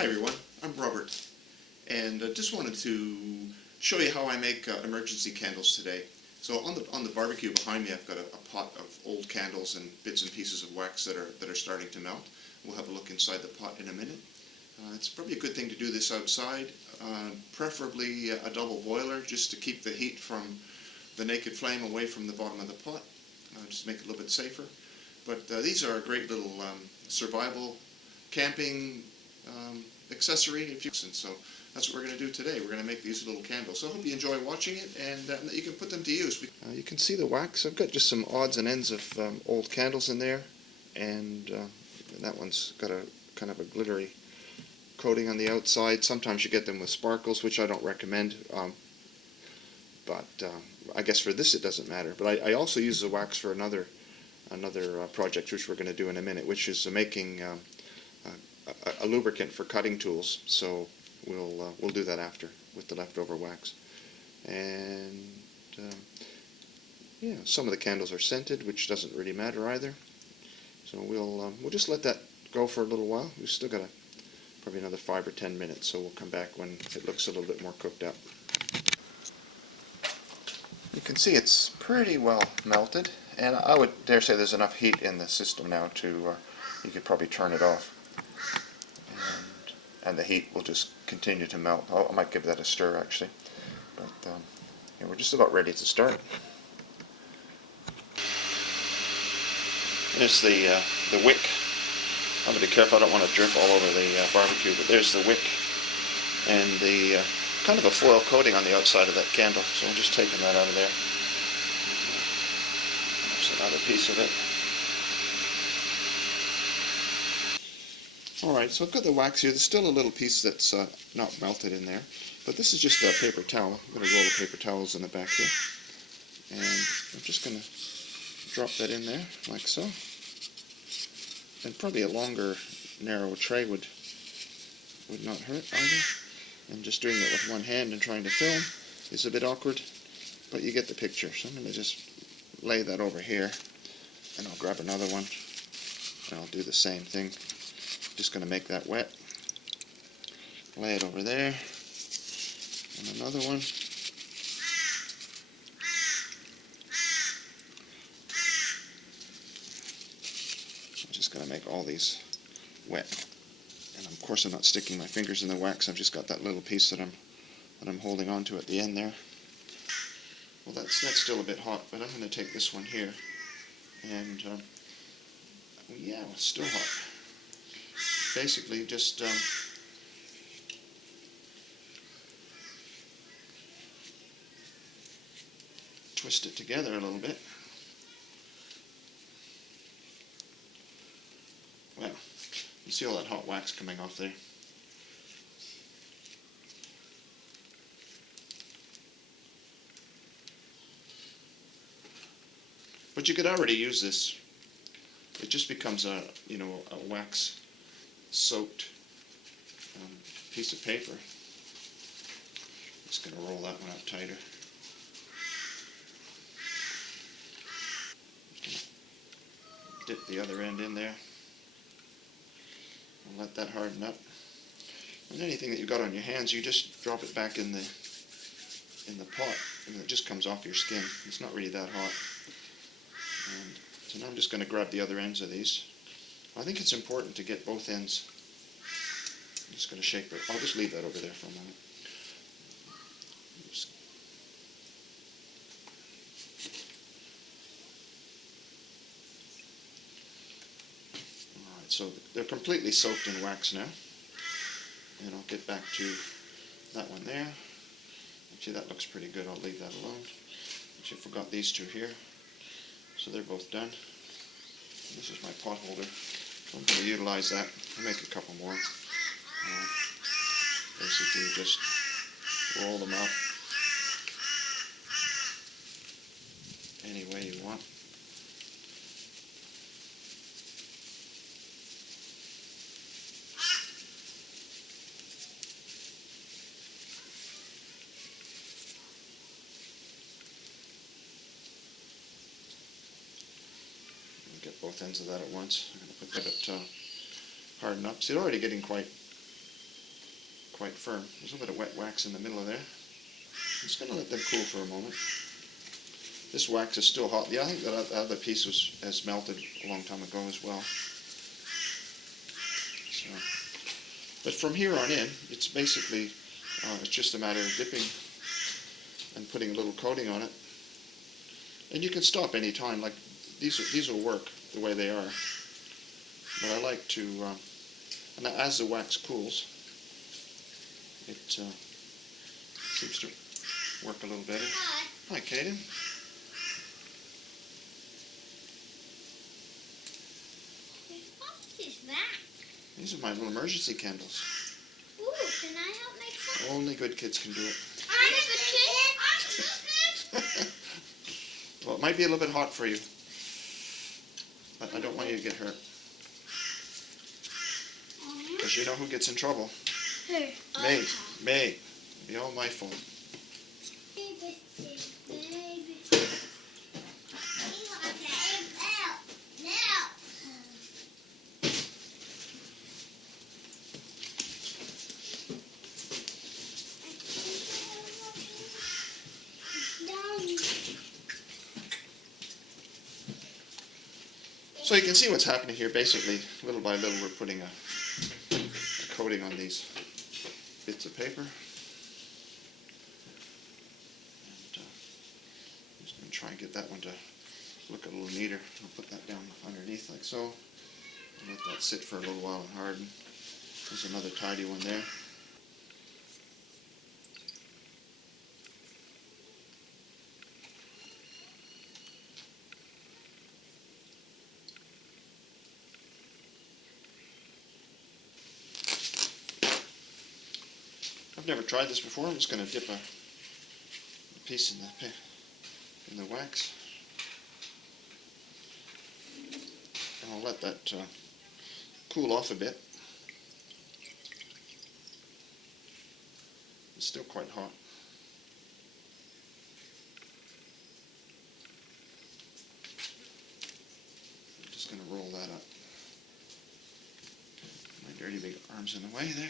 Hi everyone, I'm Robert, and just wanted to show you how I make emergency candles today. So on the barbecue behind me, I've got a pot of old candles and bits and pieces of wax that are starting to melt. We'll have a look inside the pot in a minute. It's probably a good thing to do this outside, preferably a double boiler, just to keep the heat from the naked flame away from the bottom of the pot, just to make it a little bit safer. But these are a great little survival camping accessory, if you and so that's what we're going to do today. We're going to make these little candles. So I hope you enjoy watching it and that you can put them to use. You can see the wax. I've got just some odds and ends of old candles in there, and that one's got a kind of a glittery coating on the outside. Sometimes you get them with sparkles, which I don't recommend, but I guess for this it doesn't matter. But I also use the wax for another project which we're going to do in a minute, which is making a lubricant for cutting tools. So we'll do that after with the leftover wax. And yeah, some of the candles are scented, which doesn't really matter either. So we'll just let that go for a little while. We've still got probably another 5 or 10 minutes, so we'll come back when it looks a little bit more cooked up. You can see it's pretty well melted, and I would dare say there's enough heat in the system now to you could probably turn it off, and the heat will just continue to melt. I might give that a stir actually, but yeah, we're just about ready to start. There's the wick. I'm going to be careful I don't want to drip all over the barbecue, but there's the wick and the kind of a foil coating on the outside of that candle. So I'm just taking that out of there. There's another piece of it. Alright, so I've got the wax here. There's still a little piece that's not melted in there, but this is just a paper towel. I'm going to roll the paper towels in the back here, and I'm just going to drop that in there like so. And probably a longer, narrow tray would not hurt either. And just doing it with one hand and trying to film is a bit awkward, but you get the picture. So I'm going to just lay that over here, and I'll grab another one, and I'll do the same thing. Just going to make that wet. Lay it over there, and another one. I'm just going to make all these wet. And of course I'm not sticking my fingers in the wax. I've just got that little piece that I'm holding on to at the end there. Well, that's still a bit hot, but I'm going to take this one here, and yeah, it's still hot. Basically, just twist it together a little bit. Well, you see all that hot wax coming off there. But you could already use this. It just becomes a wax soaked piece of paper. Just going to roll that one out tighter. Dip the other end in there. And let that harden up. And anything that you've got on your hands, you just drop it back in the pot, and it just comes off your skin. It's not really that hot. And so now I'm just going to grab the other ends of these. I think it's important to get both ends. I'm just going to shake it. I'll just leave that over there for a moment. Alright, so they're completely soaked in wax now. And I'll get back to that one there. Actually, that looks pretty good. I'll leave that alone. Actually, I forgot these two here. So they're both done. This is my pot holder. I'm going to utilize that. I'll make a couple more. Basically, just roll them up any way you want. Get both ends of that at once. I'm going to put that harden up. See, it's already getting quite quite firm. There's a little bit of wet wax in the middle of there. I'm just going to let them cool for a moment. This wax is still hot. Yeah, I think that other piece has melted a long time ago as well. So, but from here on in, it's basically, it's just a matter of dipping and putting a little coating on it. And you can stop any time. Like these will work the way they are. But I like to, and as the wax cools, it seems to work a little better. Hi, Kaden. What is that? These are my little emergency candles. Ooh, can I help make some? Only good kids can do it. I'm a good kid. Well, it might be a little bit hot for you, but I don't want you to get hurt. Because you know who gets in trouble? Who? May. May. It'll be all my fault. Baby. So you can see what's happening here. Basically, little by little, we're putting a coating on these bits of paper. And I'm just going to try and get that one to look a little neater. I'll put that down underneath like so. And let that sit for a little while and harden. There's another tidy one there. I've never tried this before. I'm just going to dip a piece in the wax. And I'll let that cool off a bit. It's still quite hot. I'm just going to roll that up. My dirty big arm's in the way there.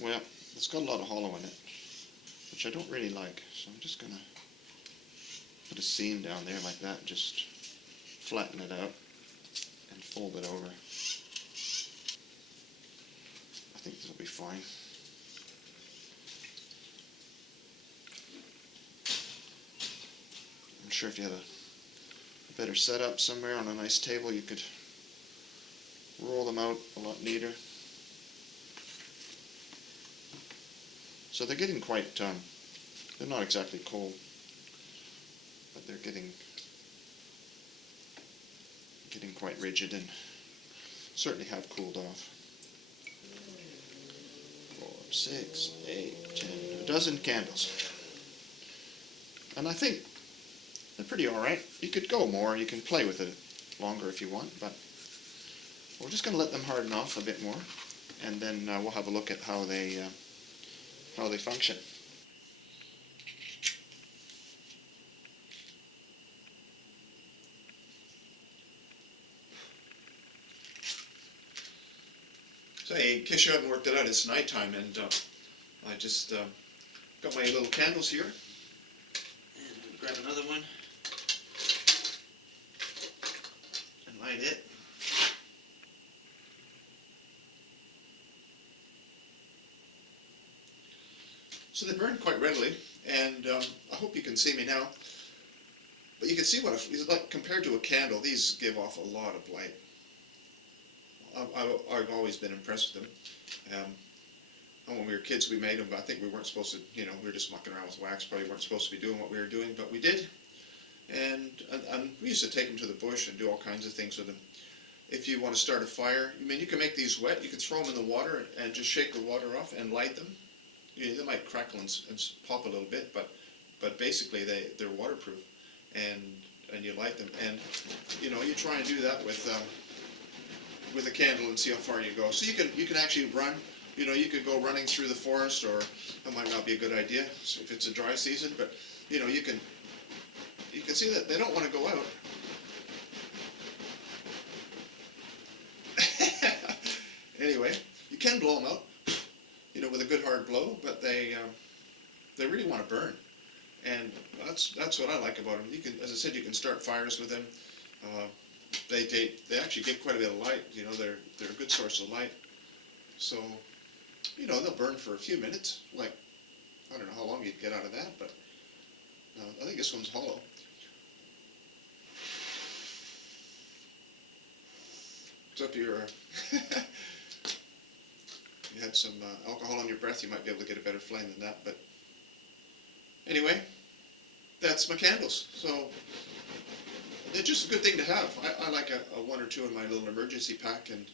Well, it's got a lot of hollow in it, which I don't really like, so I'm just going to put a seam down there like that, just flatten it out and fold it over. I think this will be fine. I'm sure if you had a better setup somewhere on a nice table, you could roll them out a lot neater. So they're getting quite, they're not exactly cold, but they're getting quite rigid and certainly have cooled off. 4, 6, 8, 10, a dozen candles. And I think they're pretty alright. You could go more, you can play with it longer if you want, but we're just going to let them harden off a bit more, and then we'll have a look at how they function. So in case you haven't worked it out, it's nighttime, and I just got my little candles here, and grab another one and light it. So they burn quite readily, and I hope you can see me now. But you can see what it's like compared to a candle. These give off a lot of light. I've always been impressed with them. When we were kids, we made them, but I think we weren't supposed to. We were just mucking around with wax. Probably weren't supposed to be doing what we were doing, but we did. And we used to take them to the bush and do all kinds of things with them. If you want to start a fire, you can make these wet. You can throw them in the water and just shake the water off and light them. They might crackle and pop a little bit, but basically they're waterproof, and and you light them. And you know, you try and do that with a candle and see how far you go. So you can actually run. You know, you could go running through the forest, or that might not be a good idea if it's a dry season. But you know, you can see that they don't want to go out. Anyway, you can blow them out, you know, with a good hard blow, but they really want to burn, and that's what I like about them. You can, as I said, you can start fires with them. They actually give quite a bit of light. You know, they're a good source of light. So, you know, they'll burn for a few minutes. Like, I don't know how long you'd get out of that, but I think this one's hollow. So if you're you had some alcohol on your breath, you might be able to get a better flame than that. But anyway, that's my candles. So they're just a good thing to have. I like a one or two in my little emergency pack, and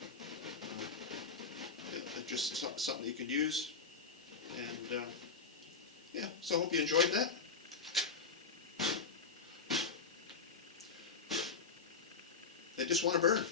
they're just something you can use. And yeah, so I hope you enjoyed that. They just want to burn.